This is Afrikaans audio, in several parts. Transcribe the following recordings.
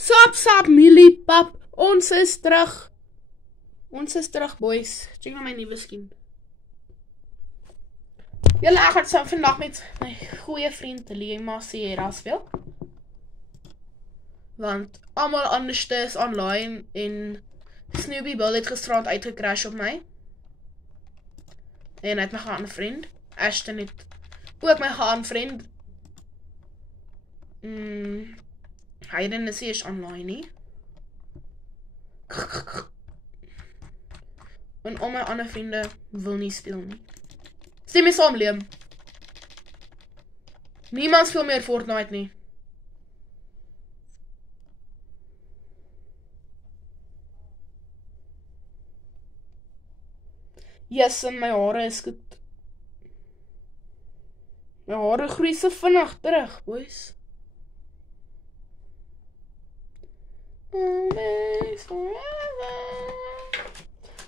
Sap, mieliepap. Ons is terug. Boys. Check nou my nuwe skin. Julle ek gaan vandag met my goeie vriend Lema Sierra speel. Want almal anderste is online en Snoopy Bill het gisterand uitgecrash op my. En hy het my geunfriend. Ashton het ook my geunfriend. Hy is online nie. En al my ander vriende wil nie speel nie. Stem my saam, Liam. Niemand speel meer Fortnite nie. Yes, en my hare is goed. My hare groei so vinnig terug, boys.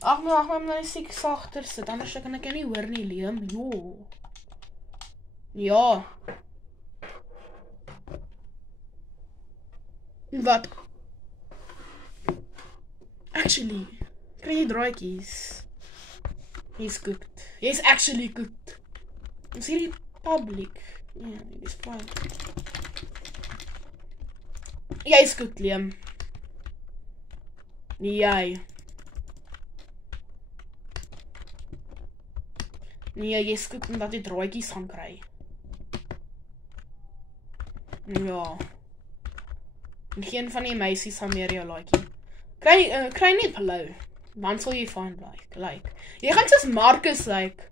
Ag, maar my siek sagter sit, anders kan ek nie hoor nie, Liam. Jo. Ja. Wat? Actually, kry jy draaitjies? He's cooked. He's actually cooked. Is hierdie public? Ja, dit is fine. Jy is cooked, Liam. Jy. Nee, jy is cooked omdat jy draaitjies gaan kry. Ja. En geen van die meisies gaan meer jou like. Kry net hallo. Dan sal jy find like. Jy gaan soos Marcus like.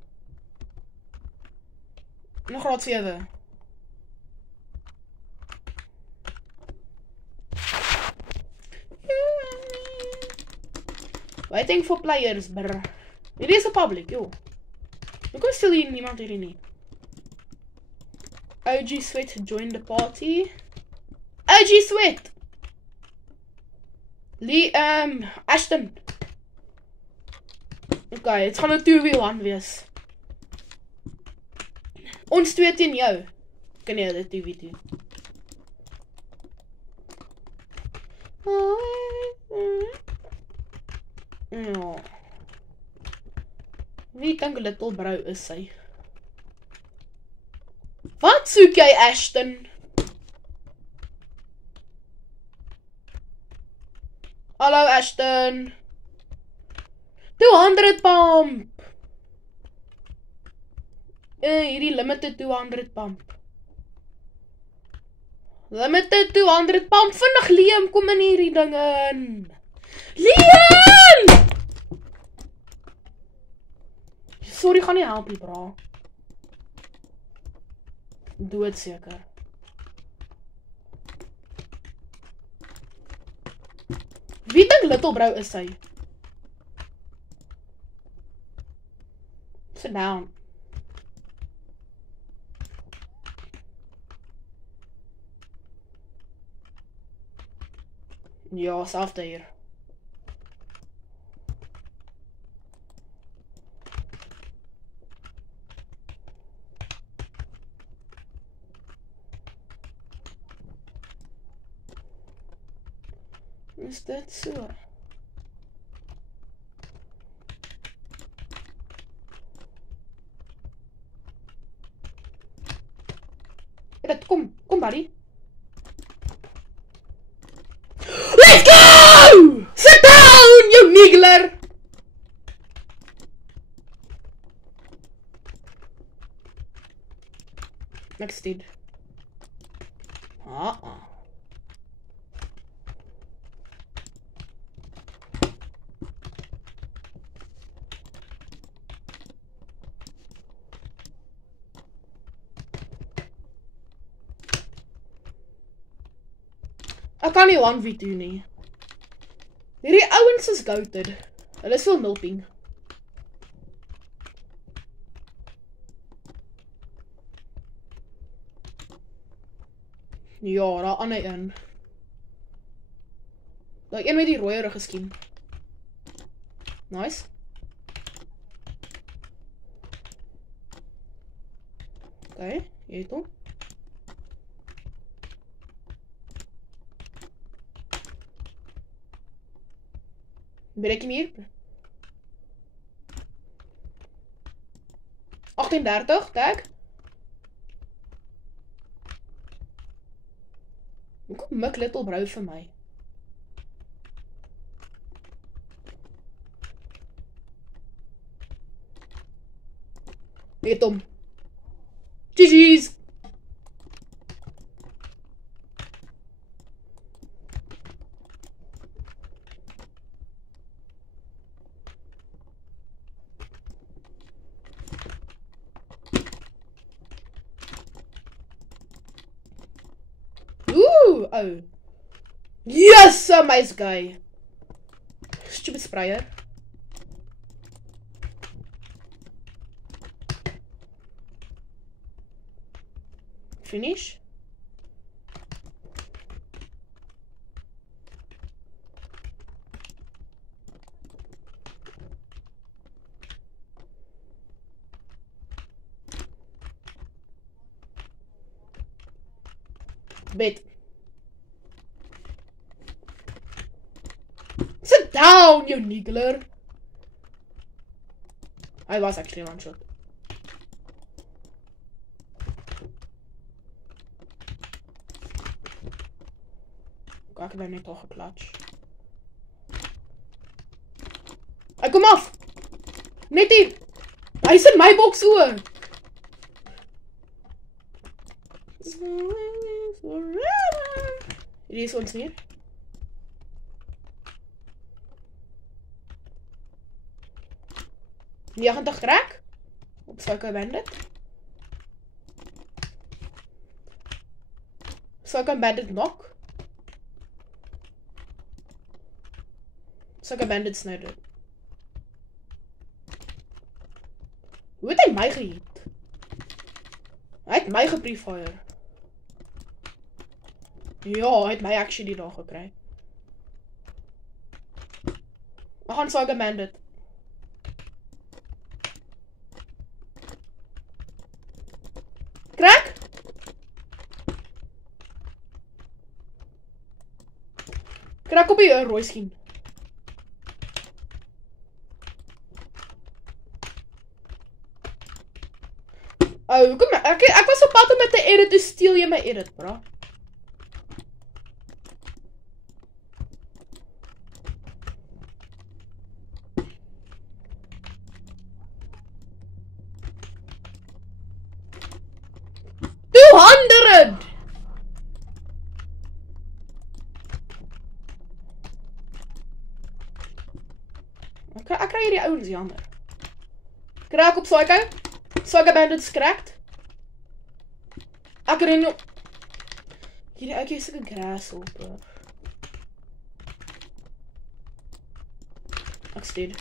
Nog graad 7. Waiting for players, brr. Hierdie is 'n public, joh. Hoekom stil hier niemand hierdie nie? OG Sweat join the party. OG Sweat! Ashton. Okay, het gaan 'n 2v1 wees. Ons twee teen jou. Kan jy dit 2v2? Ja. Wie dink Little Bro is sy? Wat soek jy, Ashton? Hallo, Ashton. 200 pump. Hierdie limited 200 pump. Limited 200 pump. Vinnig, Liam, kom in hierdie ding in. Liam! Sorry, gaan nie help nie, bra. Dood seker. Wie dink Little Bro is sy? Sit down. Ja, selfde hier. Is dit so? Kom, buddy. Let's go! Sit down, you niggler! Next dude. Ek kan nie 1v2 nie. Hierdie ouens is goated. Hulle is wel milping. Ja, daar ander een. Daai een met die rooierige skin. Nice. Okay, jy het hom. Breek hem hier. 38, kijk. Hoekom mik little bro vir my? Weet hom. GG's. Oh. Yes, a nice guy. Stupid sprayer. Finish. Bit. Sit down, you niggler. I was actually one shot. Ek ben net al geklats. Hy kom af. Net hier. Hy is in my boks oor. Hierdie is ons hier. Die 90 crack op Psycho Bandit. Psycho Bandit knock. Psycho Bandit snider. Hoe het hy my gehit? Hy het my geprefire. Ja, hy het my actually daar gekry. We gaan Psycho Bandit. Crack? Crack op die rooi skien. Oh, kom maar. Ek was op pad om met 'n edit, toe steel jy my edit, bro. Ek kry hierdie ouens jammer. Crack op Psycho. Psycho Bandit cracked. Ek ren op. Hierdie ouetjie is soos 'n grasshopper. Ek steed.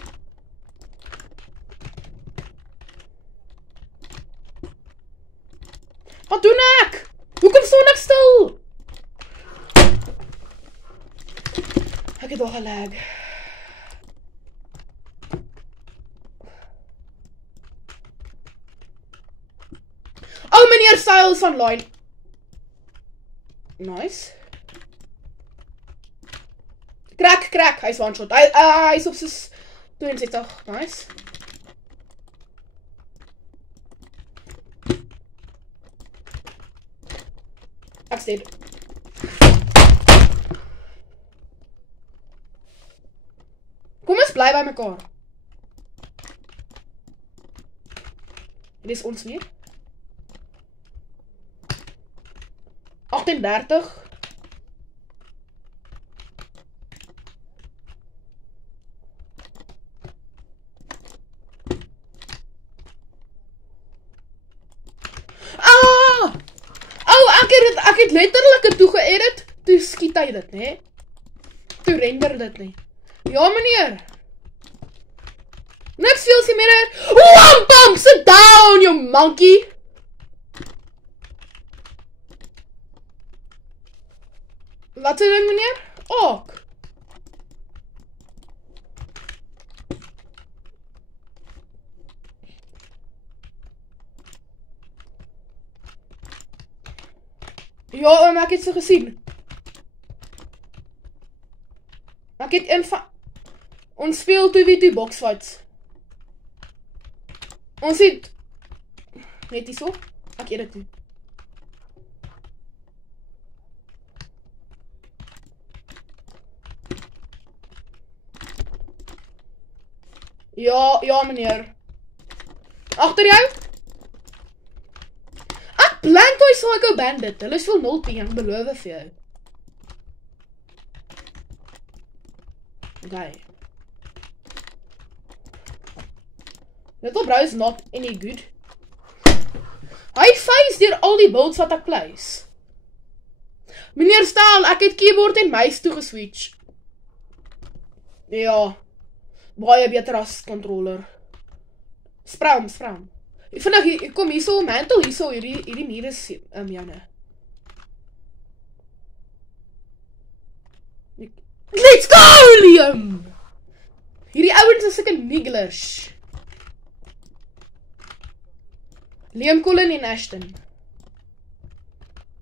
Wat doen ek? Hoekom staan ek stil? Ek het al gelag. Oh, meneer Siles online. Nice. Crack. Hy's one shot. Hy's op soos 62. Nice. Ek steed. Kom ons bly by mekaar. Dit is ons weer. 38. Ek het letterlik het toe geëdit, toe skiet hy dit, né? Toe render dit nie. Ja, meneer. Niks veel sien meer. Wam, sit down, you monkey. Wat sê ding, meneer? Ook. Ja, ek het so gesien. Ek het een van... Ons speel 2v2 boxfights. Ons het net hier so. Ek eet dit toe. Ja meneer. Agter jou? Ek plant hy Psycho Bandit. Hulle is veel 0 ping, ek beloof vir jou. Okay. Little bro is not any good. Hy face deur al die builds wat ek place. Meneer Staal, ek het keyboard en muis toegeswitch. Ja. Baie beter as controller. Spram. Vinnig, kom hier so, mantel hier so, hierdie muur is joune. Let's go, Liam! Hierdie ouwens is sulke nigglers. Liam, Colin en Ashton.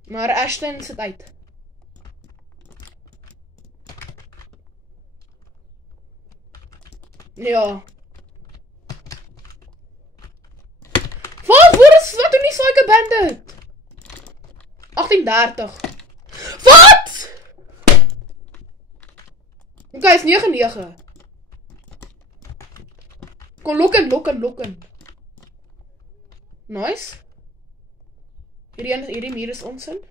Maar Ashton sit uit. Ja. Wat doen die Psycho Bandit? 1830. Wat? Okay, is 9-9. Kon lokken. Nice. Hierdie muur is onsin.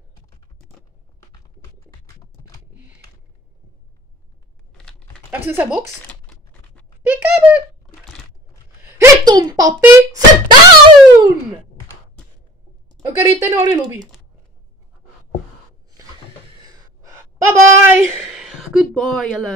Ek sien sy box. Peekaboo. Hit hom, papi! Sit down! Okay, return naar die lobby. Bye-bye! Goodbye, julle.